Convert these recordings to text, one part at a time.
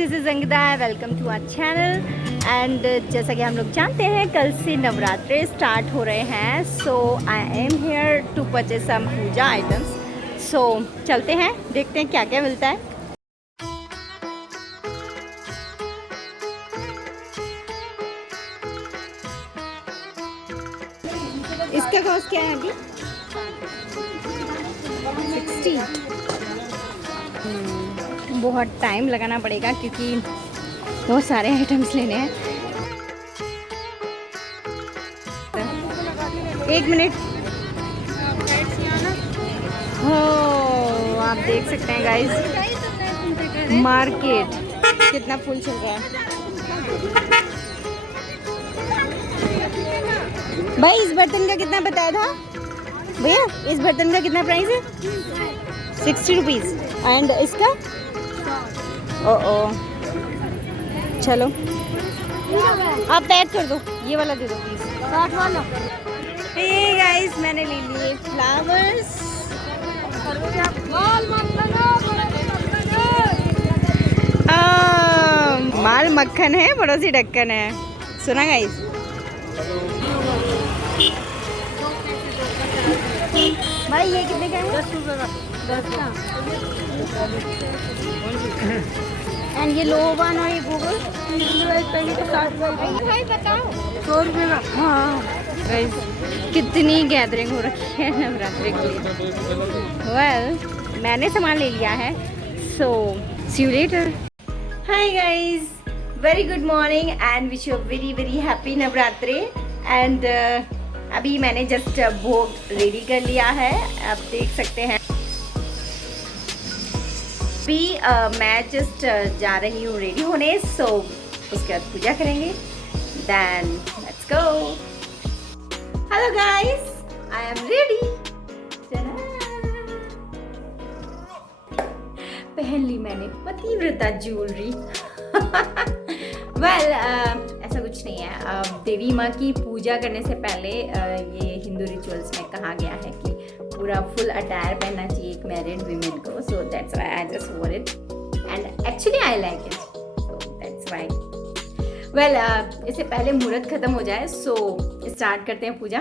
This is Ankita, welcome to our channel. And जैसा कि हम लोग जानते हैं कल से नवरात्रे स्टार्ट हो रहे हैं। So I am here to purchase some puja items. So चलते हैं, देखते हैं क्या क्या मिलता है। इसका कॉस्ट क्या है अभी? 60। बहुत टाइम लगाना पड़ेगा क्योंकि बहुत सारे आइटम्स लेने हैं। एक मिनट हो, आप देख सकते हैं गाइस मार्केट कितना फुल चल रहा है। भाई इस बर्तन का कितना बताया था भैया? इस बर्तन का कितना प्राइस है? 60 रुपीज़। एंड इसका ओ चलो आप पैक कर दो, ये वाला दे दो प्लीज, 60 वाला। ये गाइस मैंने ले लिए फ्लावर्स। माल मक्खन है, पड़ोसी ढक्कन है। सुना गाइस? भाई ये कितने का है? 10 रुपये का। 10 का। एंड ये लो वन और ये गूगल भाई बताओ 100 रुपये का। हाँ गाइस कितनी गैदरिंग हो रखी है नवरात्रि के लिए। वेल मैंने सामान ले लिया है। So see you later. Hi guys, very good morning and wish you very very happy Navratri. And अभी मैंने जस्ट भोग रेडी कर लिया है, आप देख सकते हैं। अभी मैं जस्ट जा रही हूँ रेडी होने। सो उसके बाद पूजा करेंगे, then let's go. Hello guys, I am ready. पहन ली मैंने पतिव्रता ज्वेलरी। वेल ऐसा कुछ नहीं है। देवी माँ की पूजा करने से पहले ये हिंदू रिचुअल्स में कहा गया है कि पूरा फुल अटायर पहनना चाहिए एक मैरिड वीमेन को। So that's why I just वोर it and actually I like it. So that's why. Well इससे पहले मुहूर्त खत्म हो जाए, सो स्टार्ट करते हैं पूजा।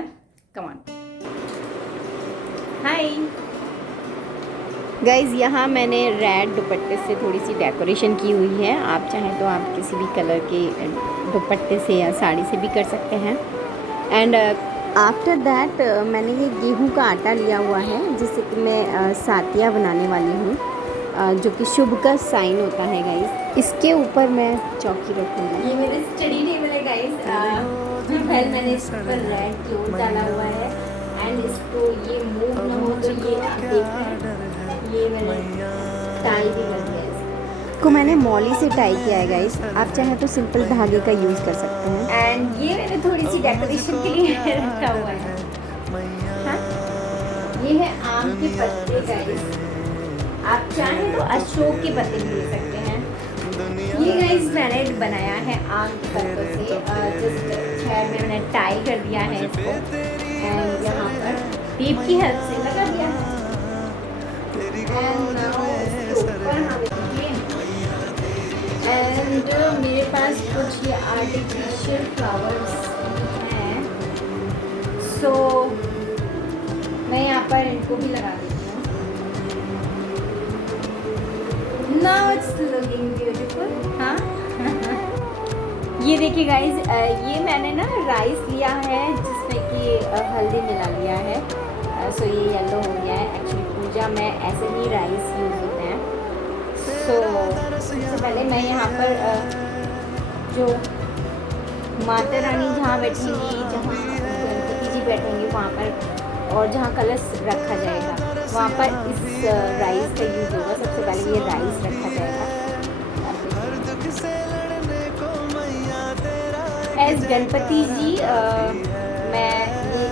Come on. हाय गाइज, यहाँ मैंने रेड दुपट्टे से थोड़ी सी डेकोरेशन की हुई है। आप चाहें तो आप किसी भी कलर के दुपट्टे से या साड़ी से भी कर सकते हैं। एंड आफ्टर दैट मैंने ये गेहूं का आटा लिया हुआ है जिससे कि मैं सातिया बनाने वाली हूँ, जो कि शुभ का साइन होता है गाइज। इसके ऊपर मैं चौकी रखूँगी। ये मेरे स्टडी टेबल है गाइज। पहले मैंने इस पर रेड क्लोथ डाला हुआ है एंड इसको ये मूव ना हो तो ये आप देख रहे हैं, ये मैंने टाई भी कर दिया है। को मैंने मॉली से टाई किया है गाइस। आप चाहें तो सिंपल धागे का यूज़ कर सकते हैं। एंड ये मैंने थोड़ी सी डेकोरेशन के लिए रखा हुआ है। हाँ? ये है आम के पत्ते गाइस। आप चाहें तो अशोक के पत्ते भी ले सकते हैं। ये गाइस मैंने बनाया है आम के पत्तों से। जस्ट हेयर में मैंने टाई कर दिया है इसको एंड यहाँ पर टेप की हेल्प से लगा दिया है। एंड मेरे पास कुछ ये आर्टिफिशियल फ्लावर्स हैं, सो मैं यहाँ पर इनको भी लगा देती हूँ। Now it's looking beautiful. हाँ ये देखिए गाइज, ये मैंने ना राइस लिया है जिसमें कि हल्दी मिला लिया है। सो ये येलो हो गया है। एक्चुअली पूजा में ऐसे ही राइस यूज़ होते हैं। सो सबसे पहले मैं यहाँ पर जो माता रानी जहाँ बैठेंगी, जहाँ गणपति जी बैठेंगे वहाँ पर, और जहाँ कलश रखा जाएगा वहाँ पर इस राइस का यूज़ होगा। सबसे पहले ये राइस रखा जाएगा एज गणपति जी। मैं ये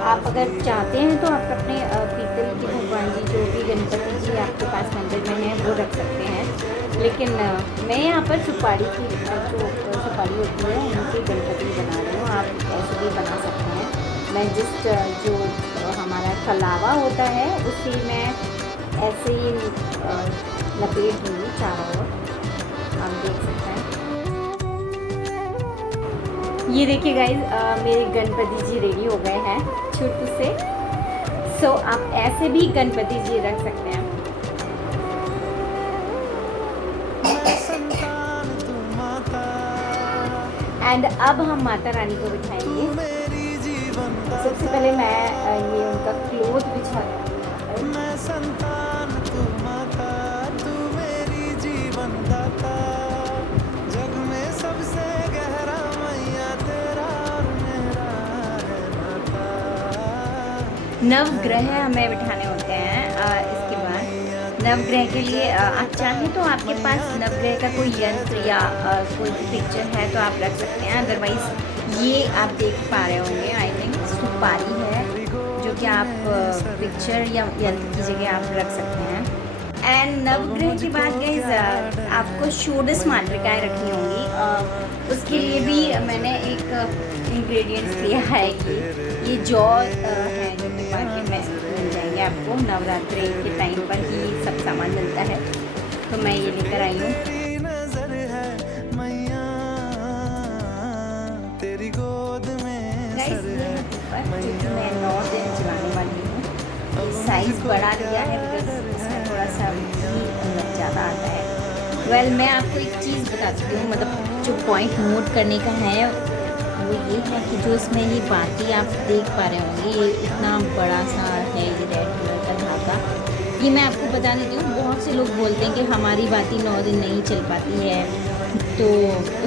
आप अगर चाहते हैं तो आप अपने पीतल के भगवान जी, जो भी गणपति जी आपके पास मंदिर में हैं, वो रख सकते हैं। लेकिन मैं यहाँ पर सुपारी की जो सुपारी होती है उनकी गणपति बना रही हूँ। आप ऐसे भी बना सकते हैं। मैं जिस जो हमारा कलावा होता है उसी में ऐसे ही लपेट दूँगी चारों ओर। ये देखिए गाइज, मेरे गणपति जी रेडी हो गए हैं छोटू से। सो आप ऐसे भी गणपति जी रख सकते हैं। एंड अब हम माता रानी को बिठाएंगे। सबसे पहले मैं ये उनका क्लोथ बिछा दूँगी। नवग्रह हमें बिठाने होते हैं। इसके बाद नवग्रह के लिए आप चाहें तो आपके पास नवग्रह का कोई यंत्र या कोई पिक्चर है तो आप रख सकते हैं। अदरवाइज़ ये आप देख पा रहे होंगे, आई थिंक सुपारी है जो कि आप पिक्चर या यंत्र की जगह आप रख सकते हैं। एंड नवग्रह के बाद गाइस आपको षोडश मातृकाएँ रखनी होंगी। उसके लिए भी मैंने एक इंग्रेडिएंट्स लिया है। ये जौ है जो कि मार्केट में मिल जाएंगे आपको। नवरात्रि के टाइम पर ही सब सामान मिलता है, तो मैं ये लेकर आई हूँ। गाइस ये जो कि मैं 9 दिन चलाने वाली हूँ, ये साइज़ बढ़ा दिया है बिकॉज इसमें थोड़ा सा ज़्यादा आता है। वेल मैं आपको एक चीज़ बताती हूँ, मतलब जो पॉइंट नोट करने का है वो ये है कि जो इसमें ये बाती आप देख पा रहे होंगे, ये इतना बड़ा सा है, ये रेड कलर का धागा। ये मैं आपको बता देती हूँ, बहुत से लोग बोलते हैं कि हमारी बाती 9 दिन नहीं चल पाती है, तो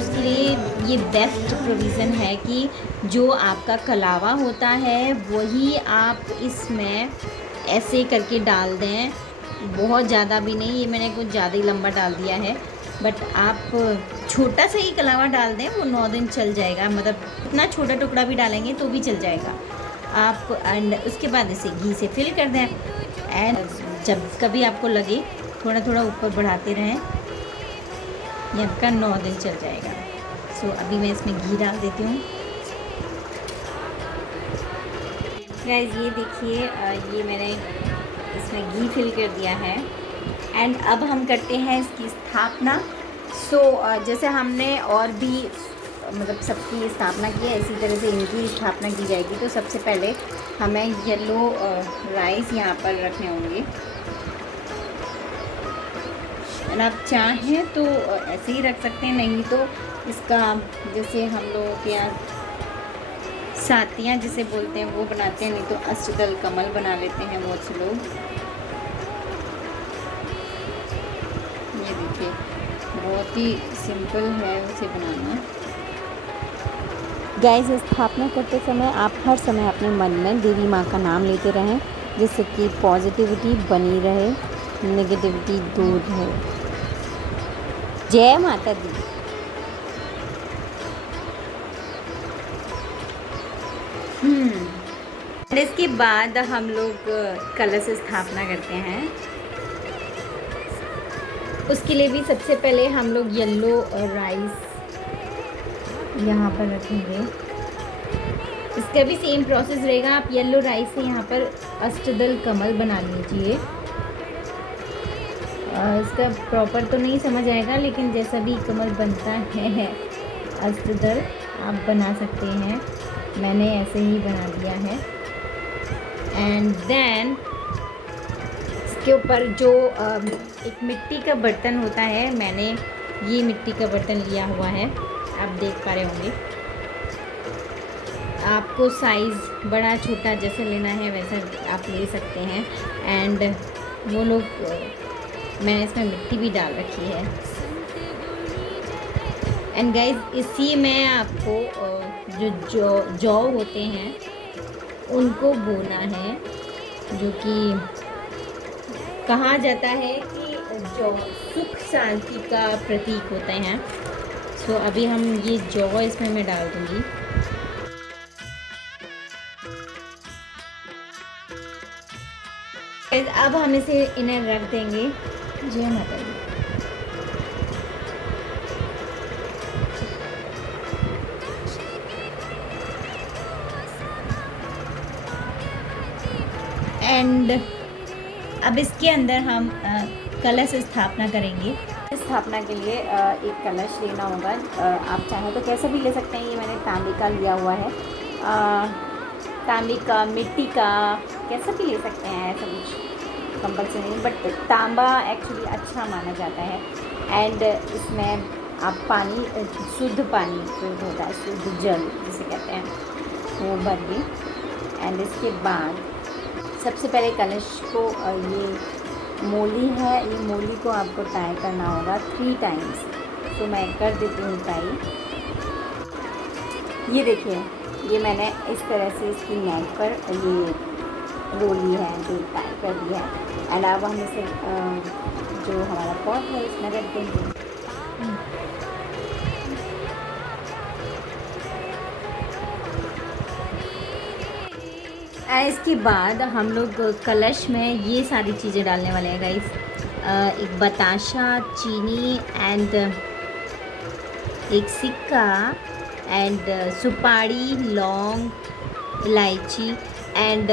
उसके लिए ये बेस्ट प्रोविज़न है कि जो आपका कलावा होता है वही आप इसमें ऐसे करके डाल दें। बहुत ज़्यादा भी नहीं, ये मैंने कुछ ज़्यादा ही लंबा डाल दिया है, बट आप छोटा सा ही कलावा डाल दें, वो 9 दिन चल जाएगा। मतलब इतना छोटा टुकड़ा भी डालेंगे तो भी चल जाएगा आप। एंड उसके बाद इसे घी से फिल कर दें। एंड जब कभी आपको लगे थोड़ा थोड़ा ऊपर बढ़ाते रहें, ये आपका 9 दिन चल जाएगा। सो अभी मैं इसमें घी डाल देती हूँ। गाइस ये देखिए, ये मैंने इसमें घी फिल कर दिया है। एंड अब हम करते हैं इसकी स्थापना। सो जैसे हमने और भी मतलब सबकी स्थापना की है, इसी तरह से इनकी स्थापना की जाएगी। तो सबसे पहले हमें येलो राइस यहाँ पर रखने होंगे। और आप चाहें तो ऐसे ही रख सकते हैं, नहीं तो इसका जैसे हम लोगों के यहाँ सातियाँ जिसे बोलते हैं वो बनाते हैं, नहीं तो अष्टदल कमल बना लेते हैं बहुत से लोग। ये देखिए बहुत ही सिंपल है उसे बनाना। गाइस स्थापना करते समय आप हर समय अपने मन में देवी माँ का नाम लेते रहें, जिससे कि पॉजिटिविटी बनी रहे, नेगेटिविटी दूर रहे। जय माता दी। और इसके बाद हम लोग कलश स्थापना करते हैं। उसके लिए भी सबसे पहले हम लोग येलो राइस यहाँ पर रखेंगे। इसका भी सेम प्रोसेस रहेगा। आप येलो राइस से यहाँ पर अष्टदल कमल बना लीजिए। इसका प्रॉपर तो नहीं समझ आएगा, लेकिन जैसा भी कमल बनता है अष्टदल आप बना सकते हैं। मैंने ऐसे ही बना दिया है। एंड देन इसके ऊपर जो एक मिट्टी का बर्तन होता है, मैंने ये मिट्टी का बर्तन लिया हुआ है, आप देख पा रहे होंगे। आपको साइज़ बड़ा छोटा जैसे लेना है वैसा आप ले सकते हैं। एंड वो लोग मैंने इसमें मिट्टी भी डाल रखी है। एंड गाइस इसी में आपको जो जौ होते हैं उनको बोना है, जो कि कहा जाता है कि जौ सुख शांति का प्रतीक होते हैं। सो अभी हम ये जौ इसमें मैं डाल दूँगी। अब हम इसे इन्हें रख देंगे। जय माता दी। एंड अब इसके अंदर हम कलश स्थापना करेंगे। स्थापना के लिए एक कलश लेना होगा। आप चाहें तो कैसा भी ले सकते हैं। ये मैंने तांबे का लिया हुआ है, तांबे का, मिट्टी का, कैसा भी ले सकते हैं, ऐसा कुछ कंपल्सरी नहीं, बट तांबा एक्चुअली अच्छा माना जाता है। एंड इसमें आप पानी, शुद्ध पानी जो होता है, शुद्ध जल जिसे कहते हैं, वो भर दें। एंड इसके बाद सबसे पहले कलश को, ये मोली है, ये मोली को आपको टाई करना होगा 3 टाइम्स। तो मैं कर देती हूँ टाई। ये देखिए, ये मैंने इस तरह से इसकी नेक पर ये रोली है जो टाई कर दी है। एंड अब हम इसे जो हमारा पॉट है इसमें रख देंगे। इसके बाद हम लोग कलश में ये सारी चीज़ें डालने वाले हैं गाइस। एक बताशा, चीनी एंड एक सिक्का एंड सुपारी, लौंग, इलायची and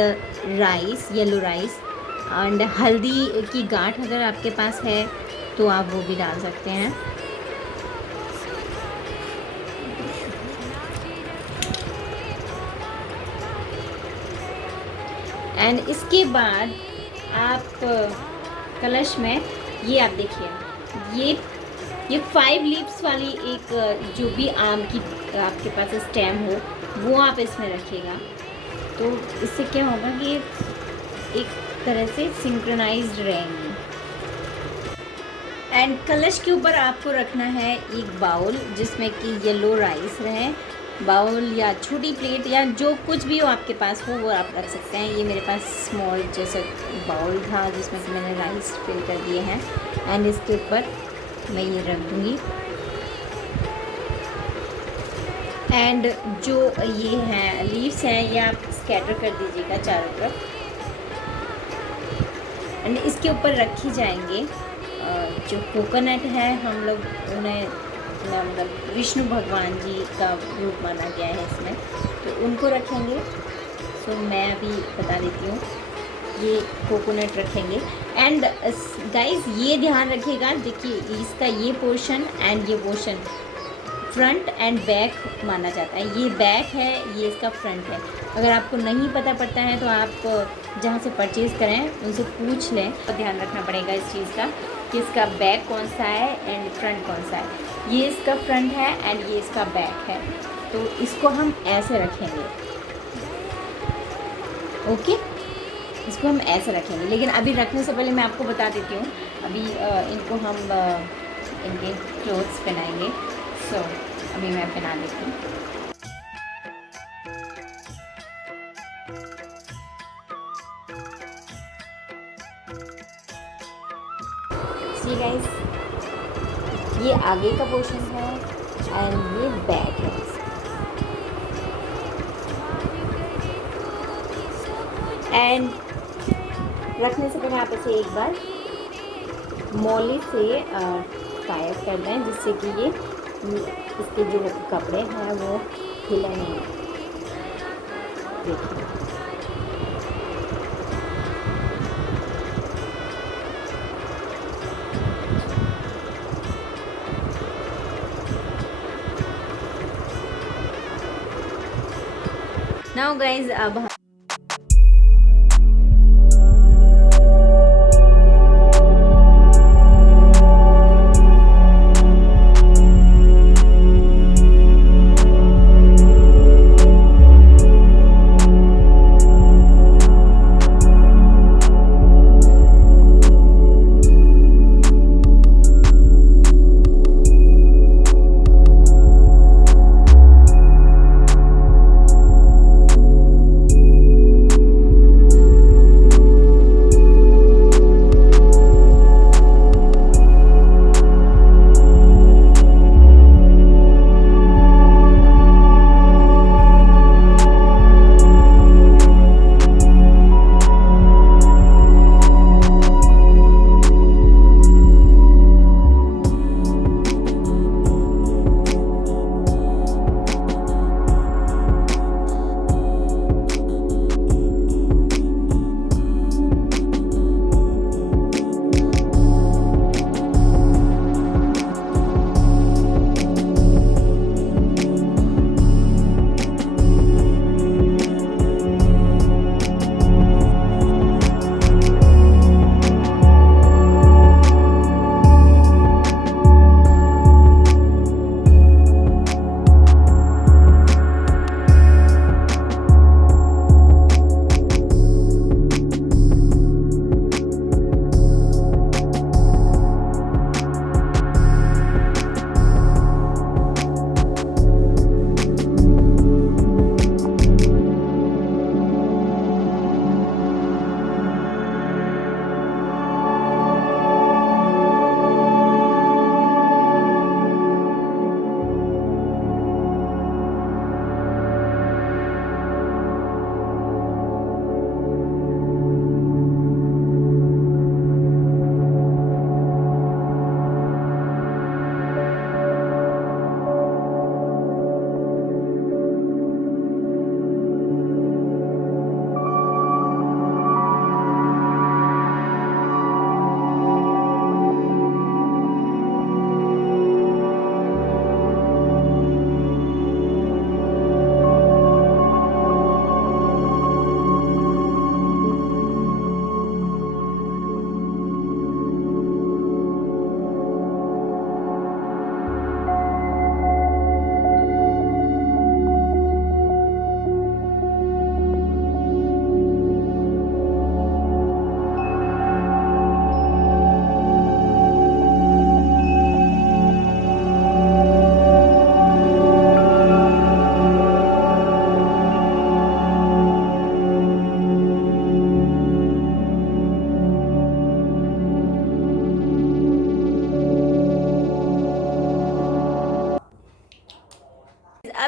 rice, yellow rice and हल्दी की गांठ अगर आपके पास है तो आप वो भी डाल सकते हैं। एंड इसके बाद आप कलश में ये आप देखिए, ये 5 लीव्स वाली एक जो भी आम की आपके पास स्टेम हो वो आप इसमें रखिएगा। तो इससे क्या होगा कि एक तरह से सिंक्रोनाइज्ड रहेंगी। एंड कलश के ऊपर आपको रखना है एक बाउल जिसमें कि येलो राइस रहे। बाउल या छोटी प्लेट या जो कुछ भी हो आपके पास हो वो आप रख सकते हैं। ये मेरे पास स्मॉल जैसा बाउल था जिसमें कि मैंने राइस फिल कर दिए हैं। एंड इसके ऊपर मैं ये रख दूँगी। एंड जो ये हैं लीव्स हैं ये आप स्कैटर कर दीजिएगा चारों तरफ। एंड इसके ऊपर रखी जाएंगे जो कोकोनट है, हम लोग उन्हें मतलब विष्णु भगवान जी का रूप माना गया है इसमें, तो उनको रखेंगे। सो मैं अभी बता देती हूँ, ये कोकोनट रखेंगे। एंड गाइस ये ध्यान रखिएगा, देखिए इसका ये पोर्शन एंड ये पोर्शन फ्रंट एंड बैक माना जाता है। ये बैक है, ये इसका फ्रंट है। अगर आपको नहीं पता पड़ता है तो आप जहाँ से परचेज़ करें उनसे पूछ लें। तो ध्यान रखना पड़ेगा इस चीज़ का कि इसका बैक कौन सा है एंड फ्रंट कौन सा है। ये इसका फ्रंट है एंड ये इसका बैक है, तो इसको हम ऐसे रखेंगे। ओके, इसको हम ऐसे रखेंगे। लेकिन अभी रखने से पहले मैं आपको बता देती हूँ, अभी इनको हम इनके क्लोथ्स पहनाएंगे। सो अभी मैं पहना देती हूँ। सी गाइस, ये आगे का पोर्शन है एंड ये बैक है। एंड रखने से पहले आप इसे एक बार मोली से टाइट कर दें जिससे कि ये इसके जो कपड़े हैं वो हिले नहीं। देखिए नाउ गाइज, अब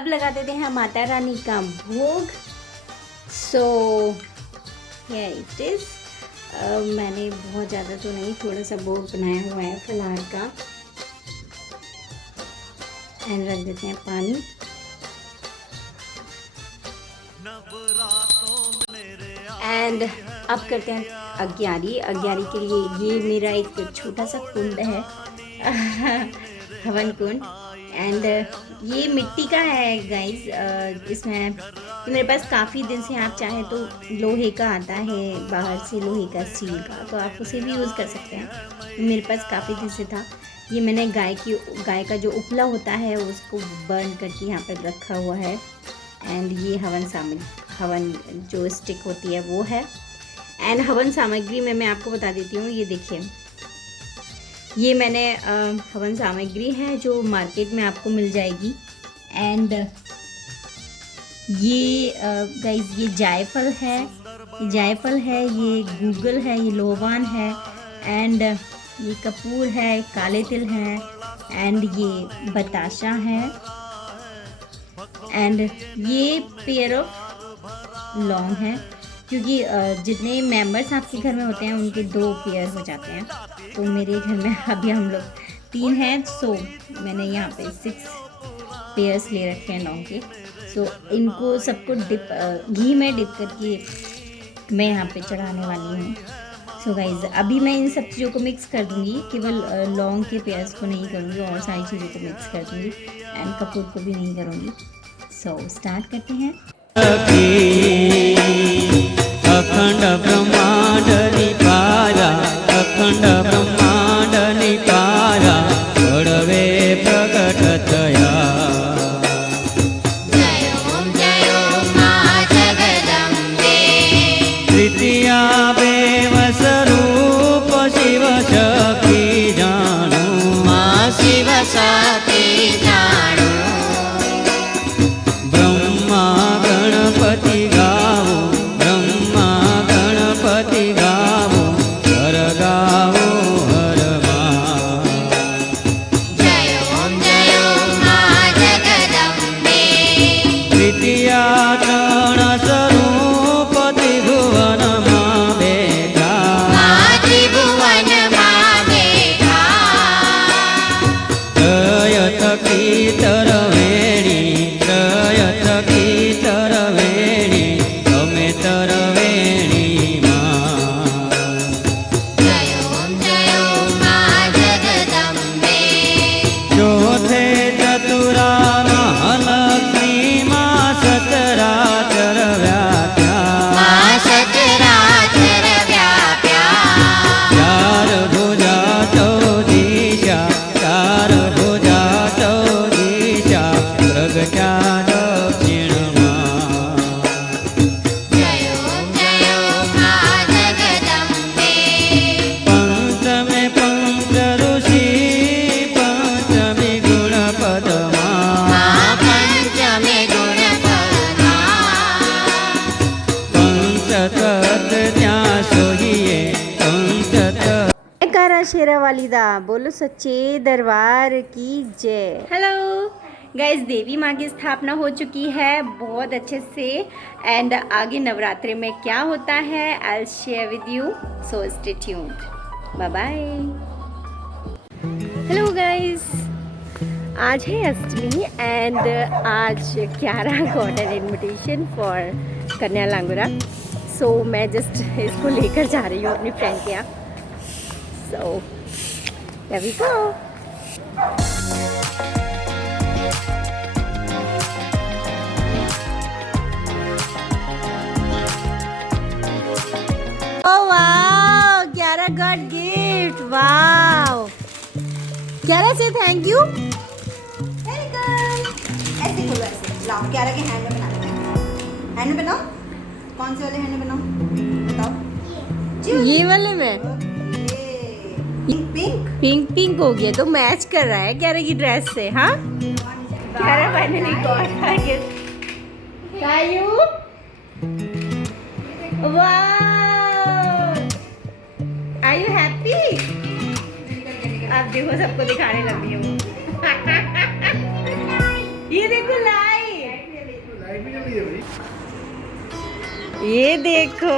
अब लगा देते हैं माता रानी का भोग। सो इट इज़ मैंने बहुत ज़्यादा तो नहीं, थोड़ा सा भोग बनाया हुआ है फलाहार का। एंड रख देते हैं पानी। एंड अब करते हैं अग्यारी। अग्यारी के लिए ये मेरा एक छोटा सा कुंड है हवन कुंड। एंड ये मिट्टी का है गाइस। इसमें तो मेरे पास काफ़ी दिन से, आप चाहे तो लोहे का आता है बाहर से, लोहे का, स्टील का, तो आप उसे भी यूज़ कर सकते हैं। मेरे पास काफ़ी दिन से था। ये मैंने गाय का जो उपला होता है उसको बर्न करके यहाँ पर रखा हुआ है। एंड ये हवन जो स्टिक होती है वो है। एंड हवन सामग्री में मैं आपको बता देती हूँ, ये देखिए, ये मैंने हवन सामग्री है जो मार्केट में आपको मिल जाएगी। एंड ये गाइस ये जायफल है, ये गूगल है, ये लोबान है, एंड ये कपूर है, काले तिल है, एंड ये बताशा है, एंड ये पेयर ऑफ लौंग है। क्योंकि जितने मेंबर्स आपके घर में होते हैं उनके 2 पेयर हो जाते हैं। तो मेरे घर में अभी हम लोग 3 हैं, सो मैंने यहाँ पे 6 पेयर्स ले रखे हैं लौंग के। सो इनको सबको घी में डिप करके मैं यहाँ पे चढ़ाने वाली हूँ। सो गाइज अभी मैं इन सब चीज़ों को मिक्स कर दूँगी, केवल लौंग के पेयर्स को नहीं करूँगी, और सारी चीज़ों को मिक्स कर दूँगी, एंड कपूर को भी नहीं करूँगी। सो स्टार्ट करते हैं। अखंड ब्रह्मांड निपारा, अखंड ब्रह्मांड निपारा, बड़वे प्रकट थया। तृतीया बेव स्वरूप शिव शक्ति जानो, शिव शक्ति जानो। ब्रह्मा गणपति गावो, ब्रह्मा गणपति गावो, हर गावो हर मा। जय ओम मां जगदम्बे। तृतीया गण स्वरूप त्रिभुवन मां बेटा, त्रिभुवन मां बेटा। त्रयत कीतर वेणी, त्रयत कीतर वेणी, तमे तर वेणी मां। जय ओम मां जगदम्बे। चौथे चतुरा महालक्ष्मी मां सचराचर व्याप्या, मां सचराचर व्याप्या। चार भुजा चौदिशा, चार भुजा चौदिशा, प्रगटा दक्षिण मां। जय ओम मां जगदम्बे। पंचमे पंच ऋषि, पंचमी गुणपद मां, पंचमी गुणपद मां। पंचतत्व ત્યાં સોહીએ, पंचतत्व। जयकारा शेरा वाली दा, बोलो सच्चे दरबार की जय। हेलो गाइस, देवी माँ की स्थापना हो चुकी है बहुत अच्छे से। एंड आगे नवरात्रि में क्या होता है I will share with you, so stay tuned. Bye bye. Hello guys, आज है अष्टमी एंड आज Kiara got an invitation for Kanya Langura. सो मैं जस्ट इसको लेकर जा रही हूँ अपनी फ्रेंड के यहाँ। So, there we go. Oh wow, Kiara got gift. Wow. Kiara say thank you. Very good. ऐसे खोलो, ऐसे लाओ, Kiara के हैंड में बनाते हैं। हैंड में बनाओ। कौन से वाले हैंड में बनाओ? बताओ। ये वाले में। पिंक हो गया तो मैच कर रहा है क्यारा की ड्रेस से। हाँ, क्यारा फाइनली गॉट हर गिफ्ट। कायू, वाह, आर यू हैप्पी? आप देखो, सबको दिखाने लगी हूँ। ये देखो लाई। ये देखो,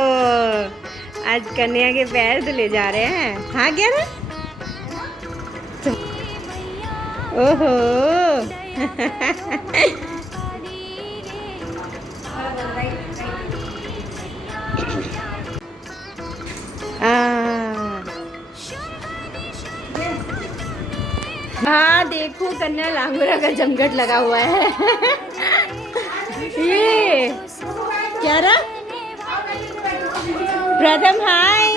आज कन्या के पैर धुले जा रहे हैं। हाँ क्या ना? ओहो हाँ देखो, कन्या लांगुरा का जमघट लगा हुआ है। ये क्या रहा? प्रथम हाय।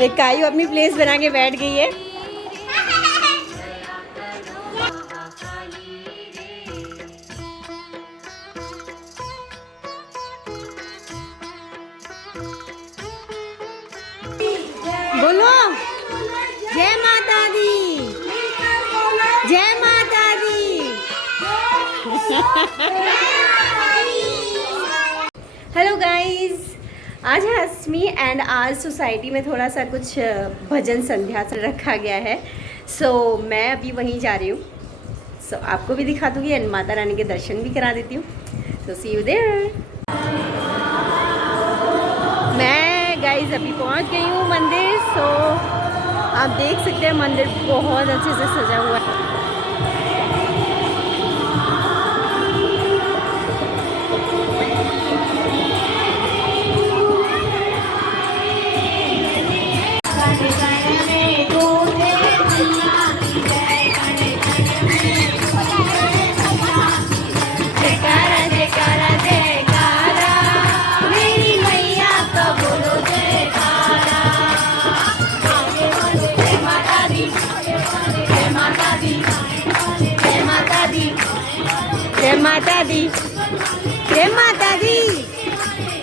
ये कायू अपनी प्लेस बना के बैठ गई है। बोलो जय माता दी, जय माता दी। हेलो गाइस, आज है अष्टमी एंड आज सोसाइटी में थोड़ा सा कुछ भजन संध्या से रखा गया है। सो मैं अभी वहीं जा रही हूँ। सो आपको भी दिखा दूँगी एंड माता रानी के दर्शन भी करा देती हूँ। सो सी यू देयर। मैं गाइस अभी पहुँच गई हूँ मंदिर। सो आप देख सकते हैं मंदिर बहुत अच्छे से सजा हुआ है। जय माता दी, जय माता दी,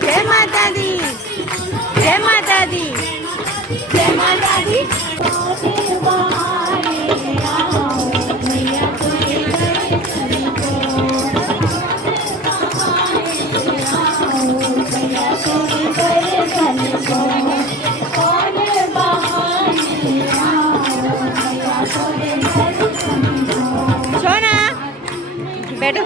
जय माता दी, जय माता दी, जय माता दी। सोना बैठो।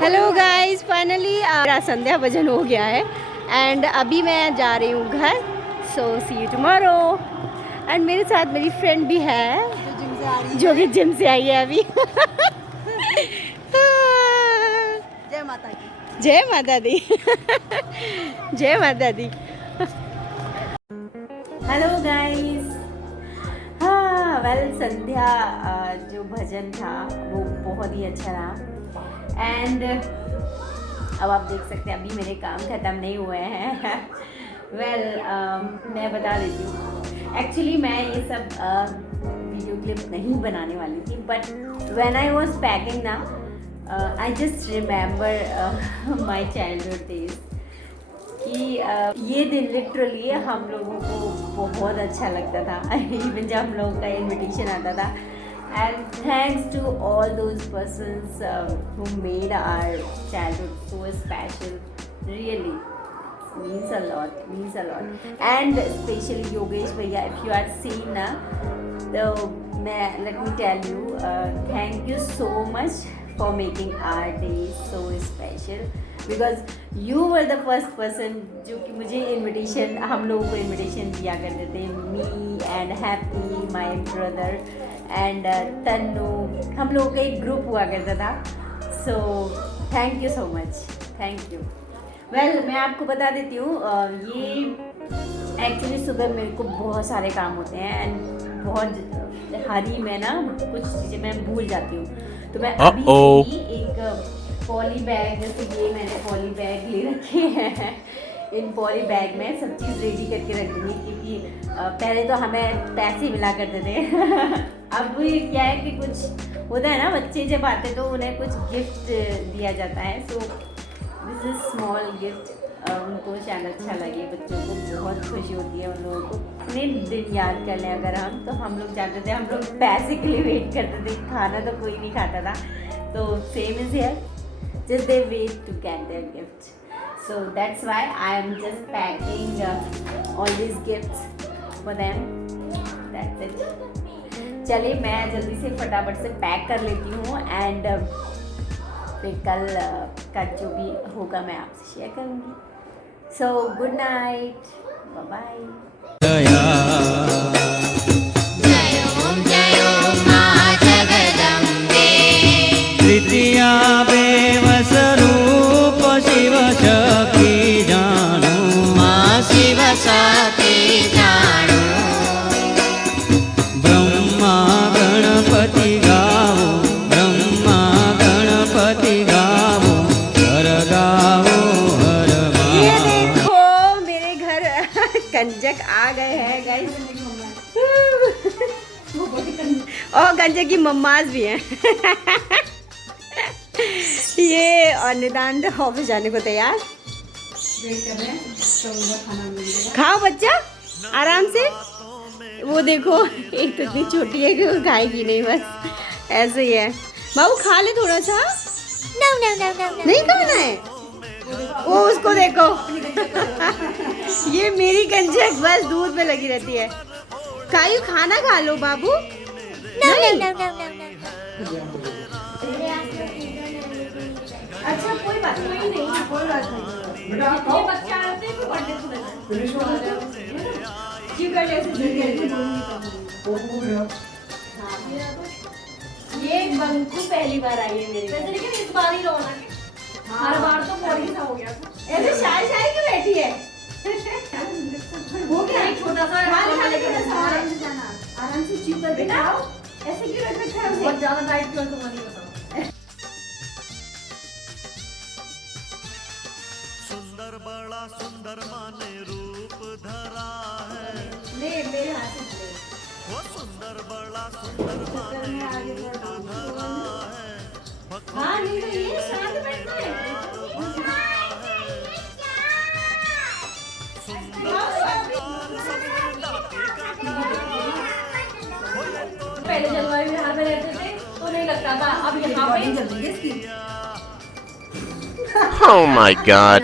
हेलो गाइस, फाइनली मेरा संध्या भजन हो गया है एंड अभी मैं जा रही हूँ घर। सो सी यू टुमारो। एंड मेरे साथ मेरी फ्रेंड भी है जो कि जिम से आई है अभी। जय माता की, जय माता दी। जय माता दी। हेलो गाइस, हाँ वेल संध्या जो भजन था वो बहुत ही अच्छा रहा। एंड अब आप देख सकते हैं अभी मेरे काम ख़त्म नहीं हुए हैं। वेल मैं बता देती हूँ, एक्चुअली मैं ये सब वीडियो क्लिप नहीं बनाने वाली थी, but when I was packing ना I just remember my childhood days कि ये दिन लिटरली हम लोगों को बहुत अच्छा लगता था। इवन जब हम लोगों का इनविटेशन आता था। And thanks to all those persons who made our childhood so special. Really, means a lot. And especially Yogesh Bhaiya, if you are seeing na, तो मैं let me tell you thank you so much for making our day so special because you were the first person जो कि मुझे invitation, हम लोगों को invitation दिया करते थे, me and Happy my brother and Tannu, हम लोगों का एक ग्रुप हुआ करता था. So thank you so much, thank you. Well मैं आपको बता देती हूँ ये एक्चुअली सुबह मेरे को बहुत सारे काम होते हैं एंड बहुत हरी में ना कुछ चीज़ें मैं भूल जाती हूँ. तो मैं अभी से ही एक पॉली बैग, जैसे ये मैंने पॉली बैग ले रखे हैं, इन पॉली बैग में सब चीज़ रेडी करके रख दूँगी क्योंकि पहले तो हमें पैसे मिला करते थे. अब ये क्या है कि कुछ होता है ना, बच्चे जब आते तो उन्हें कुछ गिफ्ट दिया जाता है. So this is small gift. उनको शायद अच्छा लगे, बच्चों को बहुत खुशी होती है उन लोगों को. इतने दिन याद कर लें अगर हम, तो हम लोग जाते थे, हम लोग पैसे के लिए वेट करते थे, खाना तो कोई नहीं खाता था. तो same is here, just they wait to get their gifts. So that's why I am just packing all these gifts for them. That's it. चलिए मैं जल्दी से फटाफट से पैक कर लेती हूँ एंड फिर कल का जो भी होगा मैं आपसे शेयर करूँगी. So good night, bye bye. तृतीया देव स्वरूप शिव शक्ति जानो, माँ शिव शक्ति जानो. ब्रह्मा गणपति गावो, ब्रह्मा गणपति गावो, हर गावो हर मा. ये देखो मेरे घर कंजक आ गए हैं गाइस. और कंजक की मम्माज भी हैं. ये और निदान ऑफिस जाने को तैयार. खाओ बच्चा आराम से. वो देखो एक तो इतनी छोटी है कि वो खाएगी नहीं, बस ऐसे ही है. बाबू खा ले थोड़ा सा. नहीं खाना है. वो उसको देखो. ये मेरी कंजक बस दूध पे लगी रहती है. कायू खाना खा लो बाबू. अच्छा कोई बात नहीं, कोई बात नहीं. ये बच्चा आते हैं बर्थडे क्यों कर ये बंकू पहली बार आई है मेरे वैसे, लेकिन इस बार ही रौनक है. हर बार तो बोरिंग सा हो गया. ऐसे शाय शाय क्यों बैठी है? वो क्या है, छोटा सा आराम से चुप कर बेटा. ऐसे क्यों रख रखा है? बहुत ज्यादा टाइट क्यों तुम्हारी बताओ. सुंदर बड़ा सुंदर माने रूप धरा है. ले मेरे हाथ से ले. वो सुंदर बड़ा सुंदर माने रूप धरा है. हाँ नहीं तो ये शांत बैठना है. पहले जलवायु बिहार में रहते थे तो नहीं लगता था, अब यहाँ पे Oh my God.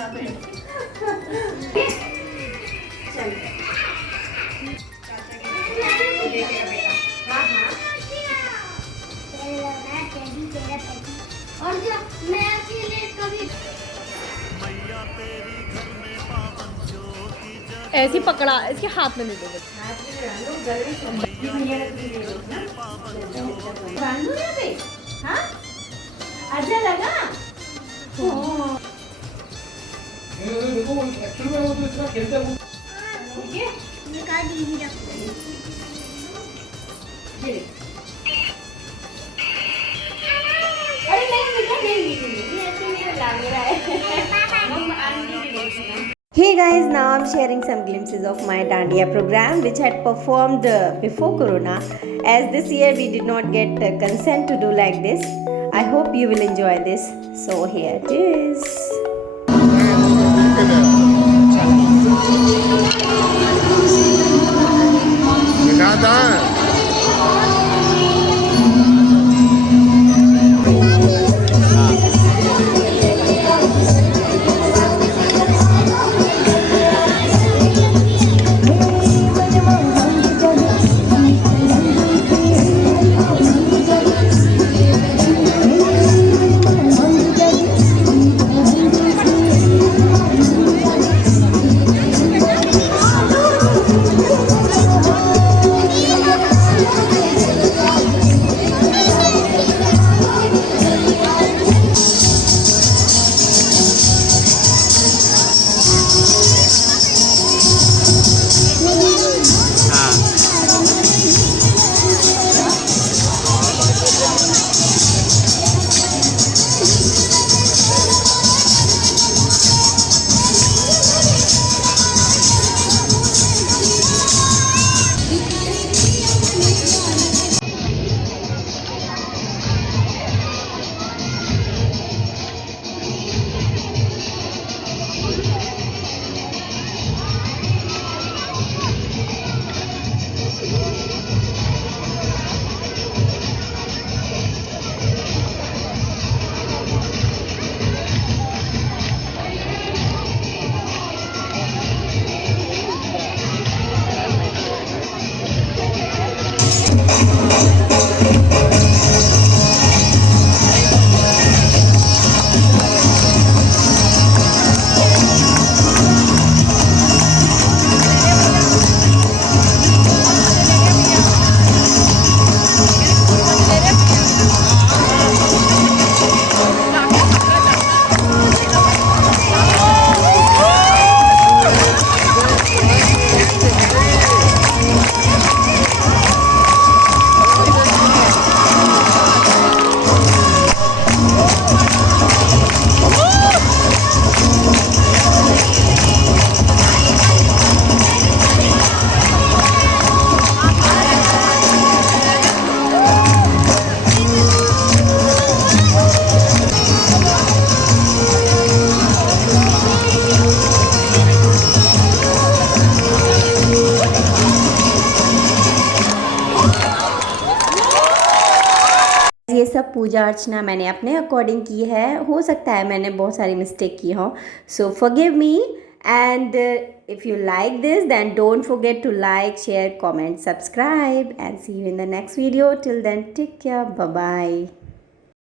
और जो मैं अकेले कभी ऐसी पकड़ा, इसके हाथ में नहीं दो बस. अच्छा लगा. निकाल दीजिए. अरे नहीं बेटा खेल लीजिए, ये ऐसे मेरा लाग रहा है. Hey guys, now I'm sharing some glimpses of my Dandiya program which had performed before Corona. As this year we did not get consent to do like this. I hope you will enjoy this. So here it is. सब पूजा अर्चना मैंने अपने according की है, हो सकता है मैंने बहुत सारी मिस्टेक की हो, so forgive me. And if you like this, then don't forget to like, share, comment, subscribe, and see you in the next video. Till then, take care. Bye bye.